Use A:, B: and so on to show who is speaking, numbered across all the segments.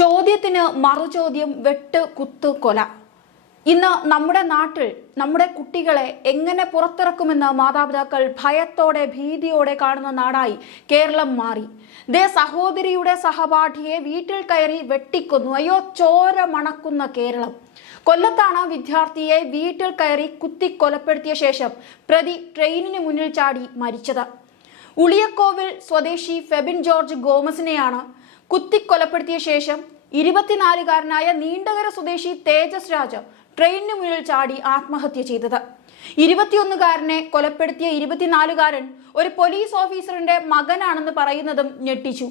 A: ചോദ്യത്തിന് മറുചോദ്യം വെട്ട് കുത്ത് കൊല. ഇന്ന് നമ്മുടെ നാട്ടിൽ നമ്മുടെ കുട്ടികളെ എങ്ങനെ പുറത്തിറക്കുമെന്ന് മാതാപിതാക്കൾ ഭയത്തോടെ ഭീതിയോടെ കാണുന്ന നാടായി കേരളം മാറി. ദേ സഹോദരിയുടെ സഹപാഠിയെ വീട്ടിൽ കയറി വെട്ടിക്കൊന്നു. അയ്യോ ചോര മണക്കുന്ന കേരളം. കൊല്ലത്താണ് വിദ്യാർത്ഥിയെ വീട്ടിൽ കയറി കുത്തി കൊലപ്പെടുത്തിയ ശേഷം പ്രതി ട്രെയിനിന് മുന്നിൽ ചാടി മരിച്ചത്. ഉളിയക്കോവിൽ സ്വദേശി ഫെബിൻ ജോർജ് ഗോമസിനെയാണ് കുത്തിക്കൊലപ്പെടുത്തിയ ശേഷം ഇരുപത്തിനാലുകാരനായ നീണ്ടകര സ്വദേശി തേജസ് രാജ് ട്രെയിനിന് മുന്നിൽ ചാടി ആത്മഹത്യ ചെയ്തത്. ഇരുപത്തിയൊന്നുകാരനെ കൊലപ്പെടുത്തിയ ഇരുപത്തിനാലുകാരൻ ഒരു പോലീസ് ഓഫീസറിന്റെ മകനാണെന്ന് പറയുന്നതും ഞെട്ടിച്ചു.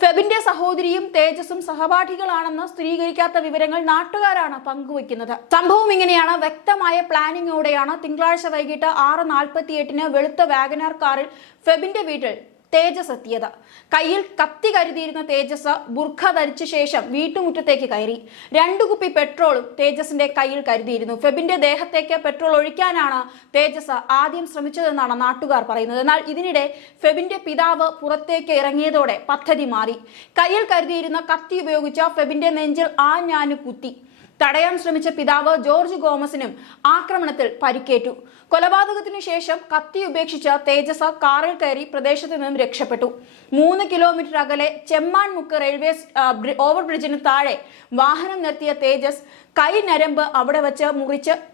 A: ഫെബിന്റെ സഹോദരിയും തേജസും സഹപാഠികളാണെന്ന് സ്ഥിരീകരിക്കാത്ത വിവരങ്ങൾ നാട്ടുകാരാണ് പങ്കുവയ്ക്കുന്നത്. സംഭവം ഇങ്ങനെയാണ്. വ്യക്തമായ പ്ലാനിങ്ങോടെയാണ് തിങ്കളാഴ്ച വൈകിട്ട് ആറ് നാൽപ്പത്തി എട്ടിന് വെളുത്ത വാഗനാർ കാറിൽ ഫെബിന്റെ വീട്ടിൽ തേജസ് എത്തിയത് കയ്യിൽ കത്തി കരുതിയിരുന്ന തേജസ് ബുർഖ ധരിച്ച ശേഷം വീട്ടുമുറ്റത്തേക്ക് കയറി. രണ്ടു കുപ്പി പെട്രോളും തേജസിന്റെ കയ്യിൽ കരുതിയിരുന്നു. ഫെബിന്റെ ദേഹത്തേക്ക് പെട്രോൾ ഒഴിക്കാനാണ് തേജസ് ആദ്യം ശ്രമിച്ചതെന്നാണ് നാട്ടുകാർ പറയുന്നത്. എന്നാൽ ഇതിനിടെ ഫെബിന്റെ പിതാവ് പുറത്തേക്ക് ഇറങ്ങിയതോടെ പദ്ധതി മാറി. കയ്യിൽ കരുതിയിരുന്ന കത്തി ഉപയോഗിച്ച ഫെബിന്റെ നെഞ്ചിൽ ആ ആഞ്ഞാന് കുത്തി. തടയാൻ ശ്രമിച്ച പിതാവ് ജോർജ് ഗോമസിനും ആക്രമണത്തിൽ പരിക്കേറ്റു. കൊലപാതകത്തിനു ശേഷം കത്തി ഉപേക്ഷിച്ച തേജസ് കാറിൽ കയറി പ്രദേശത്ത് നിന്നും രക്ഷപ്പെട്ടു. മൂന്ന് കിലോമീറ്റർ അകലെ ചെമ്മാൻമുക്ക് റെയിൽവേ ആ, ബ്രി- ഓവർബ്രിഡ്ജിന് താഴെ വാഹനം നിർത്തിയ തേജസ് കൈ നരമ്പ് അവിടെ വച്ച് മുറിച്ച്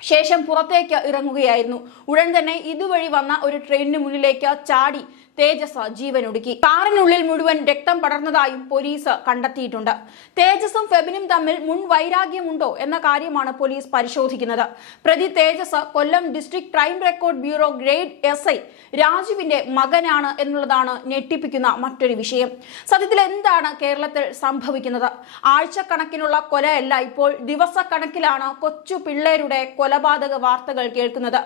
A: ശേഷം പുറത്തേക്ക് ഇറങ്ങുകയായിരുന്നു. ഉടൻ തന്നെ ഇതുവഴി വന്ന ഒരു ട്രെയിനിന് മുന്നിലേക്ക് ചാടി തേജസ് ജീവനൊടുക്കി. കാറിനുള്ളിൽ മുഴുവൻ രക്തം പടർന്നതായും പോലീസ് കണ്ടെത്തിയിട്ടുണ്ട്. തേജസും ഫെബിനും തമ്മിൽ മുൻ വൈരാഗ്യമുണ്ടോ എന്ന കാര്യമാണ് പോലീസ് പരിശോധിക്കുന്നത്. പ്രതി Tejas Kollam district crime record bureau grade S I രാജുവിന്റെ മകനാണ് എന്നുള്ളതാണ് ഞെട്ടിപ്പിക്കുന്ന മറ്റൊരു വിഷയം. സത്യത്തിൽ എന്താണ് കേരളത്തിൽ സംഭവിക്കുന്നത്? ആഴ്ചക്കണക്കിനുള്ള കൊലയല്ല ഇപ്പോൾ ദിവസക്കണക്കിലാണ് കൊച്ചു പിള്ളേരുടെ കൊലപാതക വാർത്തകൾ കേൾക്കുന്നത്.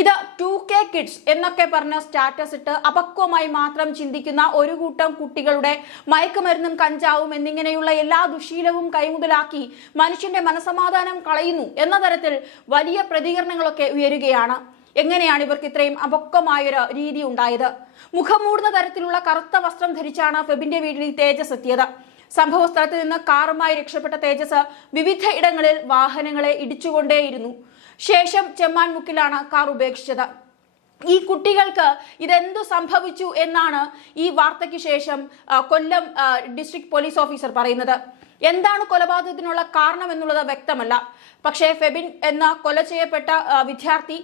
A: ഇത് ടു കെ കിഡ്സ് എന്നൊക്കെ പറഞ്ഞ സ്റ്റാറ്റസ് ഇട്ട് അപക്വമായി മാത്രം ചിന്തിക്കുന്ന ഒരു കൂട്ടം കുട്ടികളുടെ മയക്കുമരുന്നും കഞ്ചാവും എന്നിങ്ങനെയുള്ള എല്ലാ ദുശീലവും കൈമുതലാക്കി മനുഷ്യന്റെ മനസമാധാനം കളയുന്നു എന്ന തരത്തിൽ വലിയ പ്രതികരണങ്ങളൊക്കെ ഉയരുകയാണ്. എങ്ങനെയാണ് ഇവർക്ക് ഇത്രയും അപക്വമായൊരു രീതി ഉണ്ടായത്? മുഖമൂടുന്ന തരത്തിലുള്ള കറുത്ത വസ്ത്രം ധരിച്ചാണ് ഫെബിന്റെ വീട്ടിൽ തേജസ് എത്തിയത്. സംഭവ സ്ഥലത്ത് നിന്ന് കാറുമായി രക്ഷപ്പെട്ട തേജസ് വിവിധ ഇടങ്ങളിൽ വാഹനങ്ങളെ ഇടിച്ചുകൊണ്ടേയിരുന്നു. ശേഷം ചെമ്മാൻമുക്കിലാണ് കാർ ഉപേക്ഷിച്ചത്. ഈ കുട്ടികൾക്ക് ഇതെന്തു സംഭവിച്ചു എന്നാണ് ഈ വാർത്തയ്ക്ക് ശേഷം കൊല്ലം ഡിസ്ട്രിക്ട് പോലീസ് ഓഫീസർ പറയുന്നത്. എന്താണ് കൊലപാതകത്തിനുള്ള കാരണം എന്നുള്ളത് വ്യക്തമല്ല. പക്ഷേ ഫെബിൻ എന്ന കൊല ചെയ്യപ്പെട്ട വിദ്യാർത്ഥി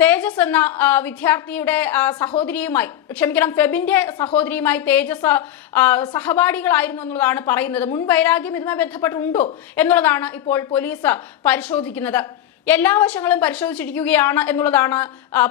A: തേജസ് എന്ന വിദ്യാർത്ഥിയുടെ സഹോദരിയുമായി ക്ഷമിക്കണം ഫെബിന്റെ സഹോദരിയുമായി തേജസ് സഹപാഠികളായിരുന്നു എന്നുള്ളതാണ് പറയുന്നത്. മുൻ വൈരാഗ്യം ഇതുമായി ബന്ധപ്പെട്ടുണ്ടോ എന്നുള്ളതാണ് ഇപ്പോൾ പോലീസ് പരിശോധിക്കുന്നത്. എല്ലാ വശങ്ങളും പരിശോധിച്ചിരിക്കുകയാണ് എന്നുള്ളതാണ്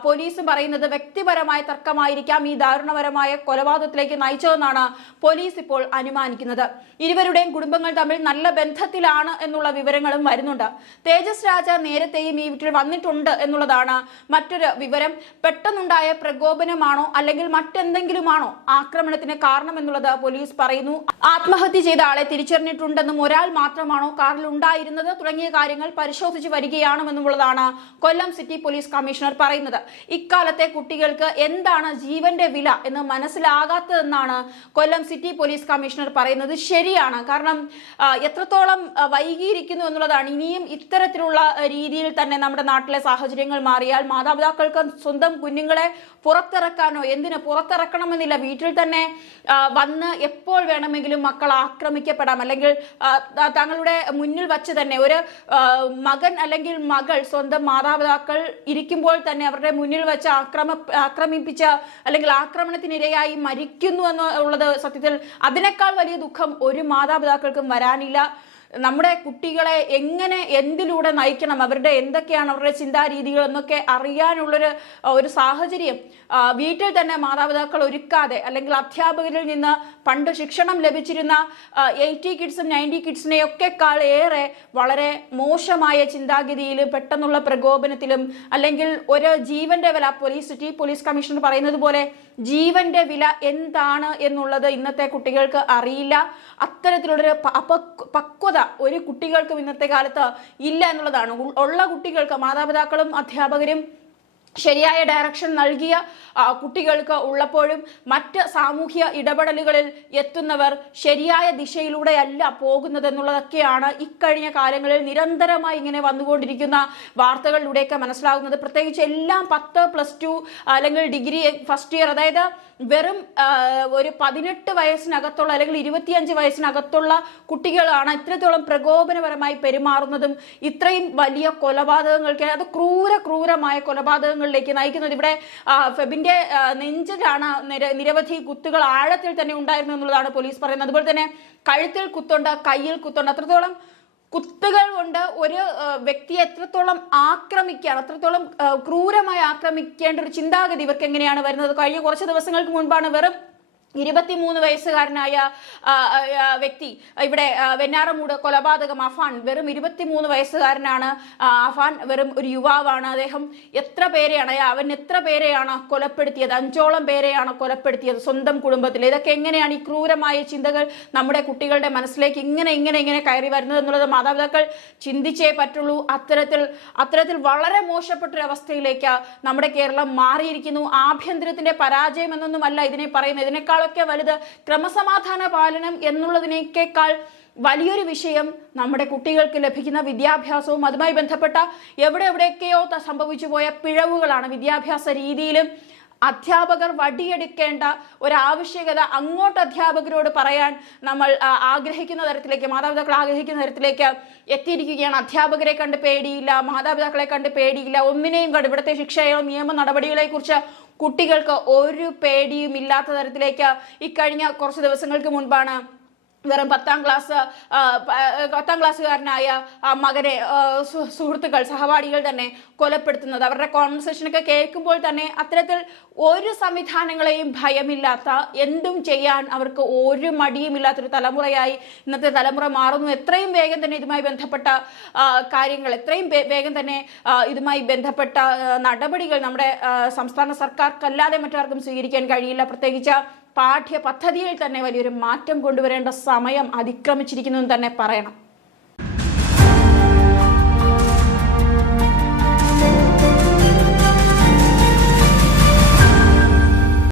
A: പോലീസും പറയുന്നത്. വ്യക്തിപരമായ തർക്കമായിരിക്കാം ഈ ദാരുണപരമായ കൊലപാതകത്തിലേക്ക് നയിച്ചതെന്നാണ് പോലീസ് ഇപ്പോൾ അനുമാനിക്കുന്നത്. ഇരുവരുടെയും കുടുംബങ്ങൾ തമ്മിൽ നല്ല ബന്ധത്തിലാണ് എന്നുള്ള വിവരങ്ങളും വരുന്നുണ്ട്. തേജസ് രാജ നേരത്തെയും ഈ വീട്ടിൽ വന്നിട്ടുണ്ട് എന്നുള്ളതാണ് മറ്റൊരു വിവരം. പെട്ടെന്നുണ്ടായ പ്രകോപനമാണോ അല്ലെങ്കിൽ മറ്റെന്തെങ്കിലുമാണോ ആക്രമണത്തിന് കാരണം എന്നുള്ളത് പോലീസ് പറയുന്നു. ആത്മഹത്യ ചെയ്ത ആളെ തിരിച്ചറിഞ്ഞിട്ടുണ്ടെന്നും ഒരാൾ മാത്രമാണോ കാറിൽ ഉണ്ടായിരുന്നത് തുടങ്ങിയ കാര്യങ്ങൾ പരിശോധിച്ച് വരികയാണെന്നുള്ളതാണ് കൊല്ലം സിറ്റി പോലീസ് കമ്മീഷണർ പറയുന്നത്. ഇക്കാലത്തെ കുട്ടികൾക്ക് എന്താണ് ജീവന്റെ വില എന്ന് മനസ്സിലാകാത്തതെന്നാണ് കൊല്ലം സിറ്റി പോലീസ് കമ്മീഷണർ പറയുന്നത്. ശരിയാണ്. കാരണം എത്രത്തോളം വൈകിയിരിക്കുന്നു എന്നുള്ളതാണ്. ഇനിയും ഇത്തരത്തിലുള്ള രീതിയിൽ തന്നെ നമ്മുടെ നാട്ടിലെ സാഹചര്യങ്ങൾ മാറിയാൽ മാതാപിതാക്കൾക്ക് സ്വന്തം കുഞ്ഞുങ്ങളെ പുറത്തിറക്കാനോ എന്തിന് പുറത്തിറക്കണമെന്നില്ല. വീട്ടിൽ തന്നെ വന്ന് എപ്പോൾ വേണമെങ്കിലും മക്കൾ ആക്രമിക്കപ്പെടാം. അല്ലെങ്കിൽ തങ്ങളുടെ മുന്നിൽ വച്ച് തന്നെ ഒരു മകൻ അല്ലെങ്കിൽ മകൾ സ്വന്തം മാതാപിതാക്കൾ ഇരിക്കുമ്പോൾ തന്നെ അവരുടെ മുന്നിൽ വെച്ച് ആക്രമ ആക്രമിപ്പിച്ച അല്ലെങ്കിൽ ആക്രമണത്തിനിരയായി മരിക്കുന്നു എന്നുള്ളത് സത്യത്തിൽ അതിനേക്കാൾ വലിയ ദുഃഖം ഒരു മാതാപിതാക്കൾക്കും വരാനില്ല. നമ്മുടെ കുട്ടികളെ എങ്ങനെ എന്തിലൂടെ നയിക്കണം? അവരുടെ എന്തൊക്കെയാണ് അവരുടെ ചിന്താരീതികൾ എന്നൊക്കെ അറിയാനുള്ളൊരു ഒരു സാഹചര്യം. വീട്ടിൽ തന്നെ മാതാപിതാക്കൾ ഒരുക്കാതെ അല്ലെങ്കിൽ അധ്യാപകരിൽ നിന്ന് പണ്ട് ശിക്ഷണം ലഭിച്ചിരുന്ന എയ്റ്റി കിഡ്സും നയന്റി കിഡ്സിനെയൊക്കെക്കാൾ ഏറെ വളരെ മോശമായ ചിന്താഗതിയിലും പെട്ടെന്നുള്ള പ്രകോപനത്തിലും അല്ലെങ്കിൽ ഒരു ജീവന്റെ വില പോലീസ് സിറ്റി പോലീസ് കമ്മീഷണർ പറയുന്നത് പോലെ ജീവന്റെ വില എന്താണ് എന്നുള്ളത് ഇന്നത്തെ കുട്ടികൾക്ക് അറിയില്ല. അത്തരത്തിലുള്ളൊരു പ- അപക്വ- ഒരു കുട്ടികൾക്കും ഇന്നത്തെ കാലത്ത് ഇല്ല എന്നുള്ളതാണ്. ഉള്ള കുട്ടികൾക്ക് മാതാപിതാക്കളും അധ്യാപകരും ശരിയായ ഡയറക്ഷൻ നൽകിയ കുട്ടികൾക്ക് ഉള്ളപ്പോഴും മറ്റ് സാമൂഹ്യ ഇടപെടലുകളിൽ എത്തുന്നവർ ശരിയായ ദിശയിലൂടെയല്ല പോകുന്നത് എന്നുള്ളതൊക്കെയാണ് ഇക്കഴിഞ്ഞ കാലങ്ങളിൽ നിരന്തരമായി ഇങ്ങനെ വന്നുകൊണ്ടിരിക്കുന്ന വാർത്തകളിലൂടെയൊക്കെ മനസ്സിലാകുന്നത്. പ്രത്യേകിച്ച് എല്ലാം പത്ത് പ്ലസ് ടു അല്ലെങ്കിൽ ഡിഗ്രി ഫസ്റ്റ് ഇയർ അതായത് വെറും ഒരു പതിനെട്ട് വയസ്സിനകത്തുള്ള അല്ലെങ്കിൽ ഇരുപത്തിയഞ്ച് വയസ്സിനകത്തുള്ള കുട്ടികളാണ് ഇത്രത്തോളം പ്രകോപനപരമായി പെരുമാറുന്നതും ഇത്രയും വലിയ കൊലപാതകങ്ങൾക്ക് അത് ക്രൂര ക്രൂരമായ കൊലപാതകങ്ങളിലേക്ക് നയിക്കുന്നത്. ഇവിടെ ഫെബിന്റെ നെഞ്ചിലാണ് നിര- നിരവധി കുത്തുകൾ ആഴത്തിൽ തന്നെ ഉണ്ടായിരുന്നു എന്നുള്ളതാണ് പോലീസ് പറയുന്നത്. അതുപോലെ തന്നെ കഴുത്തിൽ കുത്തുണ്ട് കയ്യിൽ കുത്തുണ്ട്. അത്രത്തോളം കുത്തുകൾ കൊണ്ട് ഒരു വ്യക്തിയെ എത്രത്തോളം ആക്രമിക്കുകയാണ് അത്രത്തോളം ക്രൂരമായി ആക്രമിക്കേണ്ട ഒരു ചിന്താഗതി ഇവർക്ക് എങ്ങനെയാണ് വരുന്നത്? കഴിഞ്ഞ കുറച്ച് ദിവസങ്ങൾക്ക് മുൻപാണ് വെറും ഇരുപത്തിമൂന്ന് വയസ്സുകാരനായ വ്യക്തി ഇവിടെ വെഞ്ഞാറമൂട് കൊലപാതകം അഫാൻ വെറും ഇരുപത്തിമൂന്ന് വയസ്സുകാരനാണ്. അഫാൻ വെറും ഒരു യുവാവാണ്. അദ്ദേഹം എത്ര പേരെയാണ് അവൻ എത്ര പേരെയാണ് കൊലപ്പെടുത്തിയത്? അഞ്ചോളം പേരെയാണ് കൊലപ്പെടുത്തിയത് സ്വന്തം കുടുംബത്തിൽ. ഇതൊക്കെ എങ്ങനെയാണ് ഈ ക്രൂരമായ ചിന്തകൾ നമ്മുടെ കുട്ടികളുടെ മനസ്സിലേക്ക് ഇങ്ങനെ ഇങ്ങനെ ഇങ്ങനെ കയറി വരുന്നത് എന്നുള്ളത് മാതാപിതാക്കൾ ചിന്തിച്ചേ പറ്റുള്ളൂ. അത്തരത്തിൽ അത്തരത്തിൽ വളരെ മോശപ്പെട്ടൊരവസ്ഥയിലേക്ക് നമ്മുടെ കേരളം മാറിയിരിക്കുന്നു. ആഭ്യന്തരത്തിന്റെ പരാജയം എന്നൊന്നുമല്ല ഇതിനെ പറയുന്നത്. ഇതിനേക്കാളൊക്കെ വലുത് ക്രമസമാധാന പാലനം എന്നുള്ളതിനേക്കാൾ വലിയൊരു വിഷയം നമ്മുടെ കുട്ടികൾക്ക് ലഭിക്കുന്ന വിദ്യാഭ്യാസവും അതുമായി ബന്ധപ്പെട്ട എവിടെ എവിടെയൊക്കെയോ സംഭവിച്ചു പോയ പിഴവുകളാണ് വിദ്യാഭ്യാസ രീതിയിലും അധ്യാപകർ വടിയെടുക്കേണ്ട ഒരാവശ്യകത അങ്ങോട്ട് അധ്യാപകരോട് പറയാൻ നമ്മൾ ആഗ്രഹിക്കുന്ന തരത്തിലേക്ക് മാതാപിതാക്കൾ ആഗ്രഹിക്കുന്ന തരത്തിലേക്ക് എത്തിയിരിക്കുകയാണ്. അധ്യാപകരെ കണ്ട് പേടിയില്ല മാതാപിതാക്കളെ കണ്ട് പേടിയില്ല. ഒന്നിനെയും കണ്ട് ഇവിടുത്തെ ശിക്ഷയോ നിയമ നടപടികളെ കുറിച്ച് കുട്ടികൾക്ക് ഒരു പേടിയും ഇല്ലാത്ത തരത്തിലേക്ക് ഇക്കഴിഞ്ഞ കുറച്ച് ദിവസങ്ങൾക്ക് മുൻപാണ് വെറും പത്താം ക്ലാസ് പത്താം ക്ലാസ്സുകാരനായ മകനെ സുഹൃത്തുക്കൾ സഹപാഠികൾ തന്നെ കൊലപ്പെടുത്തുന്നത്. അവരുടെ കോൺവെർസേഷനൊക്കെ കേൾക്കുമ്പോൾ തന്നെ അത്തരത്തിൽ ഒരു സംവിധാനങ്ങളെയും ഭയമില്ലാത്ത എന്തും ചെയ്യാൻ അവർക്ക് ഒരു മടിയുമില്ലാത്തൊരു തലമുറയായി ഇന്നത്തെ തലമുറ മാറുന്നു. എത്രയും വേഗം തന്നെ ഇതുമായി ബന്ധപ്പെട്ട കാര്യങ്ങൾ എത്രയും വേഗം തന്നെ ഇതുമായി ബന്ധപ്പെട്ട നടപടികൾ നമ്മുടെ സംസ്ഥാന സർക്കാർക്കല്ലാതെ മറ്റാർക്കും സ്വീകരിക്കാൻ കഴിയില്ല. പ്രത്യേകിച്ച് പാഠ്യ പദ്ധതിയിൽ തന്നെ വലിയൊരു മാറ്റം കൊണ്ടുവരേണ്ട സമയം അതിക്രമിച്ചിരിക്കുന്നു എന്ന് തന്നെ പറയണം.